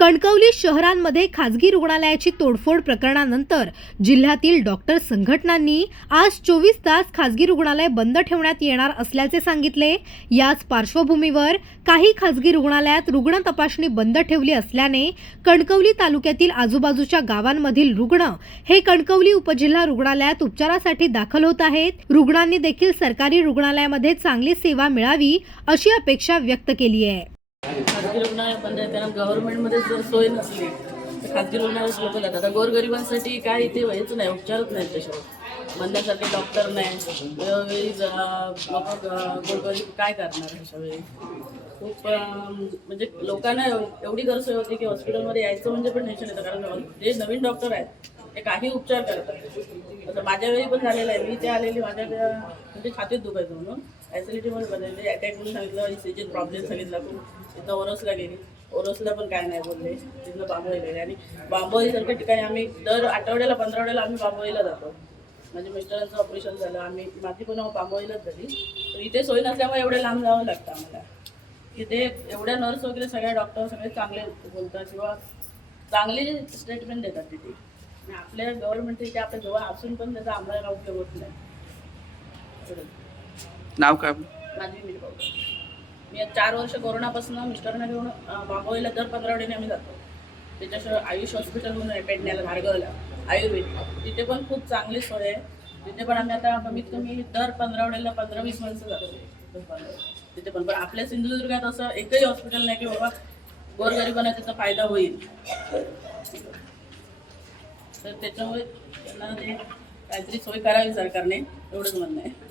कणकवली शहरांमध्ये खासगी रुग्णालयाची तोडफोड प्रकरणानंतर जिल्ह्यातील डॉक्टर संघटनांनी आज 24 तास खासगी रुग्णालय बंद ठेवण्यात येणार असल्याचे सांगितले। याच पार्श्वभूमीवर काही खासगी रुग्णालयात रुग्ण तपासणी बंद ठेवली असल्याने कणकवली तालुक्यातील आजूबाजूच्या गावांमधील रुग्ण हे कणकवली उपजिल्हा रुग्णालयात उपचारासाठी दाखल होत आहेत। रुग्णांनी देखील सरकारी रुग्णालयामध्ये चांगली सेवा मिळावी अशी अपेक्षा व्यक्त केली आहे। खाजगी रुग्णालय बंद आहे कारण गव्हर्नमेंटमध्ये जर सोय नसली तर खाजगी रुग्णालयात लोक जातात। आता गोरगरिबांसाठी काय इथे व्हायचं नाही, उपचारच नाही त्याच्यावर म्हणण्यासाठी डॉक्टर नाही, वेळोवेळी लोक गोरगरीब काय करणार अशा वेळी। खूप म्हणजे लोकांना एवढी गरज होती की हॉस्पिटलमध्ये यायचं म्हणजे पण टेन्शन येतं, कारण जे नवीन डॉक्टर आहेत ते काही उपचार करतात। आता माझ्या वेळी पण झालेलं आहे, मी ते आलेली माझ्या म्हणजे छातीत दुखायचं म्हणून ॲसिडिटीमध्ये बदलले, अटॅक म्हणून सांगितलं, सीजन प्रॉब्लेम सांगितला, पण तिथं ओरोसला गेली, ओरोसला पण काय नाही बोलले, तिथनं बांबोळी गेले। आणि बांबोळीसारख्या ठिकाणी आम्ही दर आठवड्याला 15 आम्ही बांबोळीला जातो। म्हणजे मिस्टरांचं ऑपरेशन झालं, आम्ही माझी पण बांबोळीलाच झाली, तर इथे सोय नसल्यामुळे एवढे लांब जावं लागतं आम्हाला। इथे एवढ्या नर्स वगैरे सगळ्या डॉक्टर सगळे चांगले बोलतात किंवा चांगले स्टेटमेंट देतात तिथे, आणि आपल्या गव्हर्नमेंट इथे आपल्या जवळ असून पण त्याचा आम्हाला उपयोग होत नाही। नाव काय? माझी मी भाऊ, मी 4 वर्ष कोरोनापासून मिस्टरांना घेऊन बांबोळीला दर 15 आठवड्याने आम्ही जातो। त्याच्याशिवाय आयुष हॉस्पिटल म्हणून आहे पेडण्याला, धारगळला आयुर्वेद, तिथे पण खूप चांगली सोय आहे। तिथे पण आम्ही आता कमीत कमी दर 15 आठवड्याला 15-20 माणसं जातो तिथे पण आपल्या सिंधुदुर्गात असं एकही हॉस्पिटल नाही की बाबा गोरगरिबांना त्याचा फायदा होईल, तर त्याच्यामुळे त्यांना ते काहीतरी सोय करावी सरकारने, एवढंच म्हणणं आहे।